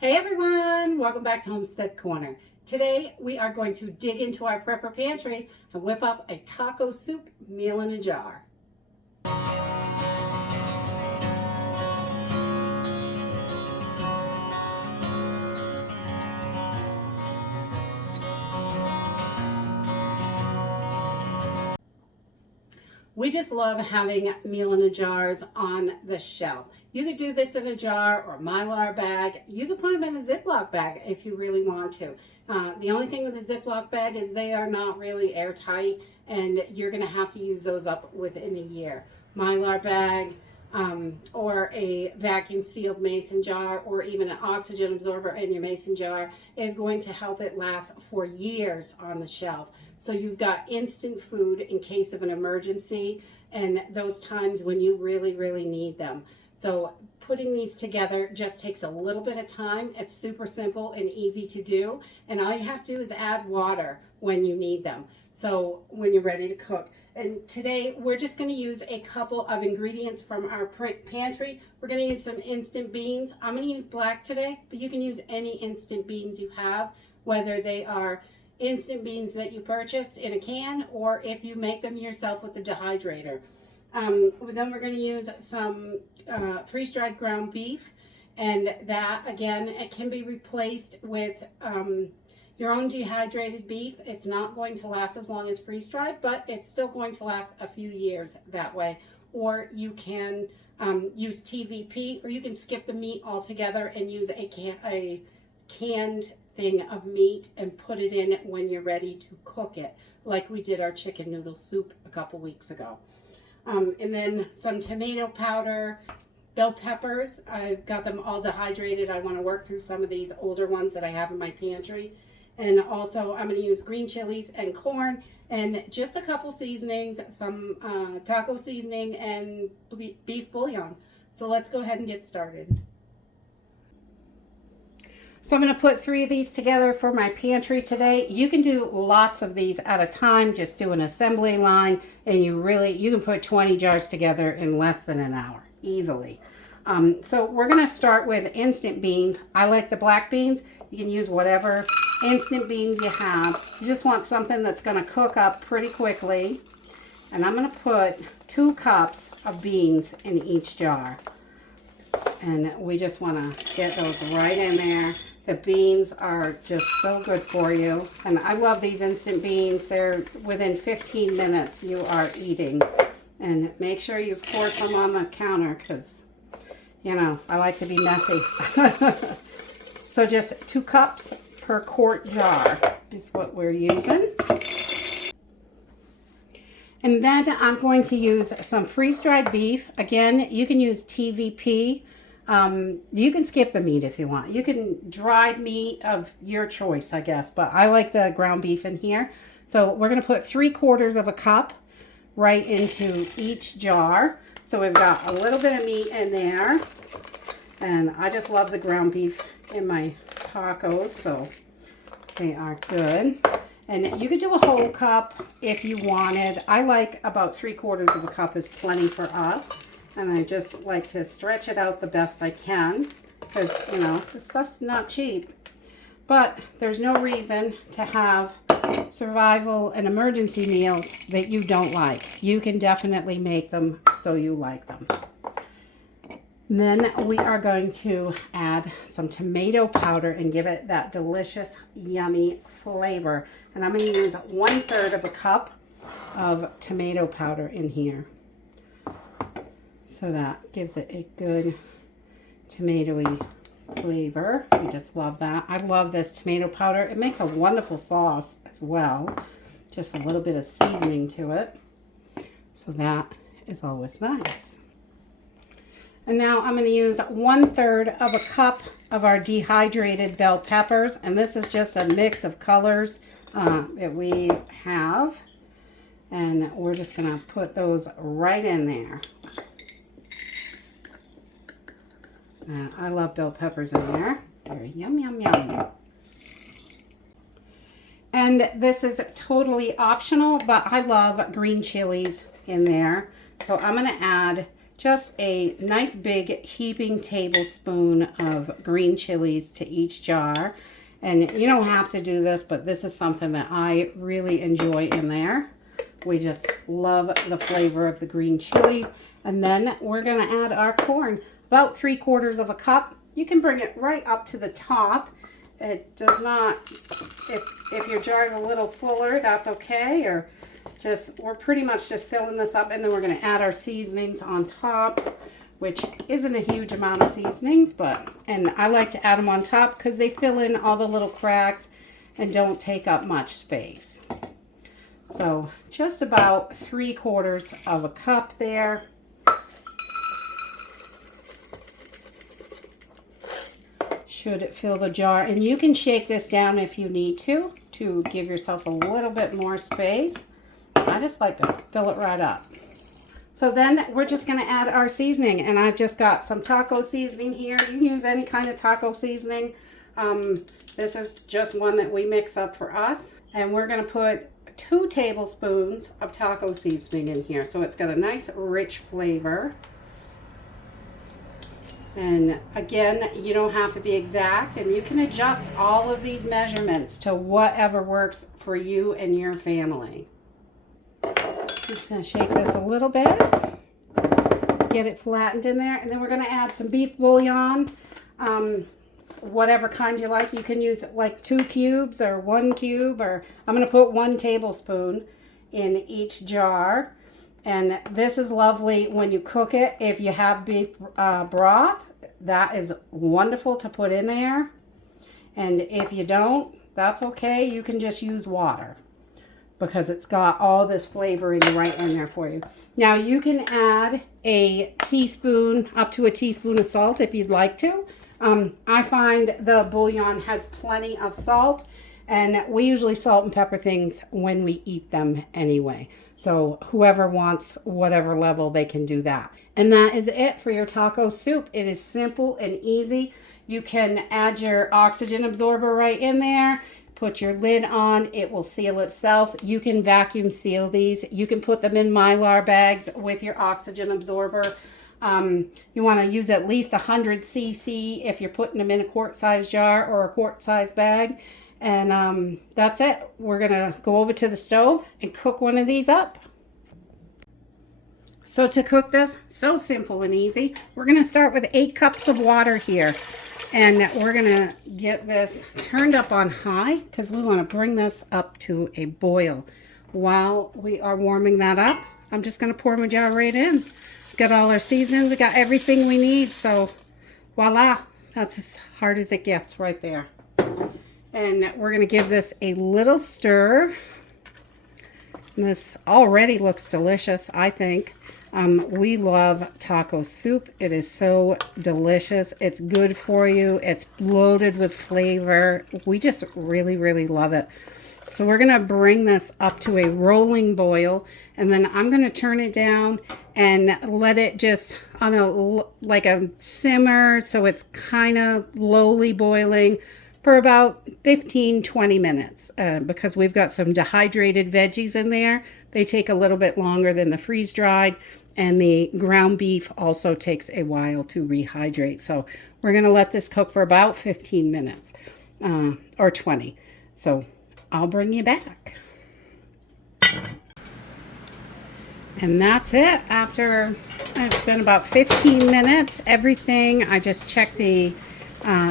Hey everyone, welcome back to Homestead Corner. Today we are going to dig into our prepper pantry and whip up a taco soup meal in a jar. We just love having meal in a jars on the shelf. You could do this in a jar or Mylar bag. You could put them in a Ziploc bag if you really want to. The only thing with a Ziploc bag is they are not really airtight and you're going to have to use those up within a year. Mylar bag or a vacuum sealed mason jar or even an oxygen absorber in your mason jar is going to help it last for years on the shelf. So you've got instant food in case of an emergency and those times when you really need them. So putting these together just takes a little bit of time. It's super simple and easy to do. And all you have to do is add water when you need them. So when you're ready to cook. And today we're just going to use a couple of ingredients from our pantry. We're going to use some instant beans. I'm going to use black today, but you can use any instant beans you have, whether they are instant beans that you purchased in a can or if you make them yourself with the dehydrator. Then we're going to use some freeze-dried ground beef, and that again, it can be replaced with your own dehydrated beef. It's not going to last as long as freeze-dried, but it's still going to last a few years that way. Or you can use TVP, or you can skip the meat altogether and use a canned thing of meat and put it in when you're ready to cook it, like we did our chicken noodle soup a couple weeks ago. And then some tomato powder, bell peppers. I've got them all dehydrated. I want to work through some of these older ones that I have in my pantry. And also I'm going to use green chilies and corn and just a couple seasonings, some taco seasoning and beef bouillon. So let's go ahead and get started. So I'm going to put 3 of these together for my pantry today. You can do lots of these at a time. Just do an assembly line and you can put 20 jars together in less than an hour easily. So we're going to start with instant beans. I like the black beans. You can use whatever instant beans you have. You just want something that's going to cook up pretty quickly. And I'm going to put 2 cups of beans in each jar. And we just want to get those right in there. The beans are just so good for you. And I love these instant beans. They're within 15 minutes you are eating. And make sure you pour some on the counter because, you know, I like to be messy. So just 2 cups per quart jar is what we're using. And then I'm going to use some freeze-dried beef. Again, you can use TVP. You can skip the meat if you want. You can dried meat of your choice, I guess. But I like the ground beef in here. So we're going to put 3/4 of a cup right into each jar. So we've got a little bit of meat in there. And I just love the ground beef in my tacos. So they are good. And you could do a whole cup if you wanted. I like about 3/4 of a cup is plenty for us. And I just like to stretch it out the best I can because, you know, this stuff's not cheap. But there's no reason to have survival and emergency meals that you don't like. You can definitely make them so you like them. Then we are going to add some tomato powder and give it that delicious, yummy flavor. And I'm going to use 1/3 of a cup of tomato powder in here. So that gives it a good tomatoey flavor. We just love that. I love this tomato powder. It makes a wonderful sauce as well. Just a little bit of seasoning to it. So that is always nice. And now I'm going to use 1/3 of a cup of our dehydrated bell peppers. And this is just a mix of colors that we have. And we're just going to put those right in there. I love bell peppers in there. They're yum, yum, yum. And this is totally optional, but I love green chilies in there. So I'm going to add just a nice big heaping tablespoon of green chilies to each jar. And you don't have to do this, but this is something that I really enjoy in there. We just love the flavor of the green chilies. And then we're going to add our corn, about 3/4 of a cup. You can bring it right up to the top. It does not, if your jar is a little fuller, that's okay. Or we're pretty much just filling this up, and then we're going to add our seasonings on top, which isn't a huge amount of seasonings, and I like to add them on top because they fill in all the little cracks and don't take up much space. So just about 3/4 of a cup there. Should fill the jar, and you can shake this down if you need to give yourself a little bit more space. I just like to fill it right up. So then we're just going to add our seasoning, and I've just got some taco seasoning here. You can use any kind of taco seasoning. This is just one that we mix up for us, and we're going to put 2 tablespoons of taco seasoning in here, so it's got a nice rich flavor. And again, you don't have to be exact, and you can adjust all of these measurements to whatever works for you and your family. Just going to shake this a little bit, get it flattened in there, and then we're going to add some beef bouillon, whatever kind you like. You can use like 2 cubes or 1 cube, or I'm going to put 1 tablespoon in each jar. And this is lovely when you cook it. If you have beef broth, that is wonderful to put in there. And if you don't, that's okay. You can just use water because it's got all this flavoring right in there for you. Now you can add a teaspoon, up to a teaspoon of salt if you'd like to. I find the bouillon has plenty of salt, and we usually salt and pepper things when we eat them anyway. So whoever wants whatever level, they can do that. And that is it for your taco soup. It is simple and easy. You can add your oxygen absorber right in there. Put your lid on. It will seal itself. You can vacuum seal these. You can put them in Mylar bags with your oxygen absorber. You want to use at least 100 cc if you're putting them in a quart-size jar or a quart-size bag. And that's it. We're going to go over to the stove and cook one of these up. So to cook this, so simple and easy. We're going to start with 8 cups of water here. And we're going to get this turned up on high because we want to bring this up to a boil. While we are warming that up, I'm just going to pour my jar right in. We've got all our seasonings. We got everything we need. So voila, that's as hard as it gets right there. And we're going to give this a little stir. And this already looks delicious, I think. We love taco soup. It is so delicious. It's good for you. It's loaded with flavor. We just really, really love it. So we're going to bring this up to a rolling boil. And then I'm going to turn it down and let it just on like a simmer. So it's kind of lowly boiling for about 15-20 minutes because we've got some dehydrated veggies in there. They take a little bit longer than the freeze-dried, and the ground beef also takes a while to rehydrate. So we're going to let this cook for about 15 minutes or 20. So I'll bring you back. And that's it. After it's been about 15 minutes, everything, I just checked the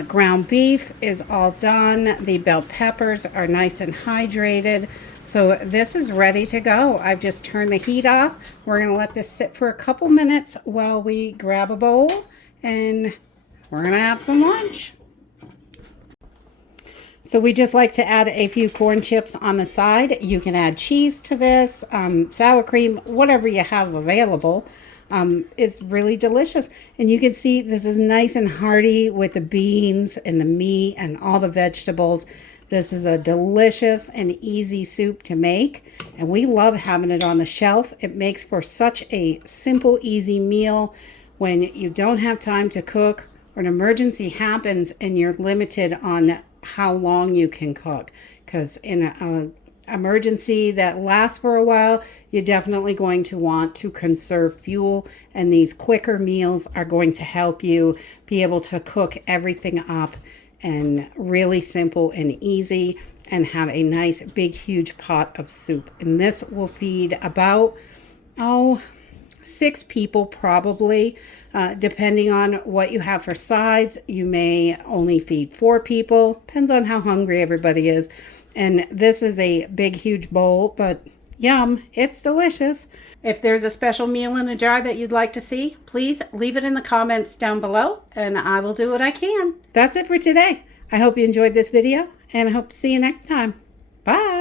ground beef is all done. The bell peppers are nice and hydrated. So this is ready to go. I've just turned the heat off. We're going to let this sit for a couple minutes while we grab a bowl and we're going to have some lunch. So we just like to add a few corn chips on the side. You can add cheese to this, sour cream, whatever you have available. It's really delicious. And you can see this is nice and hearty with the beans and the meat and all the vegetables. This is a delicious and easy soup to make, and we love having it on the shelf. It makes for such a simple, easy meal when you don't have time to cook or an emergency happens and you're limited on how long you can cook. Because in emergency that lasts for a while, you're definitely going to want to conserve fuel. And these quicker meals are going to help you be able to cook everything up and really simple and easy and have a nice big huge pot of soup. And this will feed about 6 people probably, depending on what you have for sides. You may only feed 4 people, depends on how hungry everybody is. And this is a big huge bowl, but yum, it's delicious. If there's a special meal in a jar that you'd like to see, please leave it in the comments down below and I will do what I can. That's it for today. I hope you enjoyed this video and I hope to see you next time. Bye.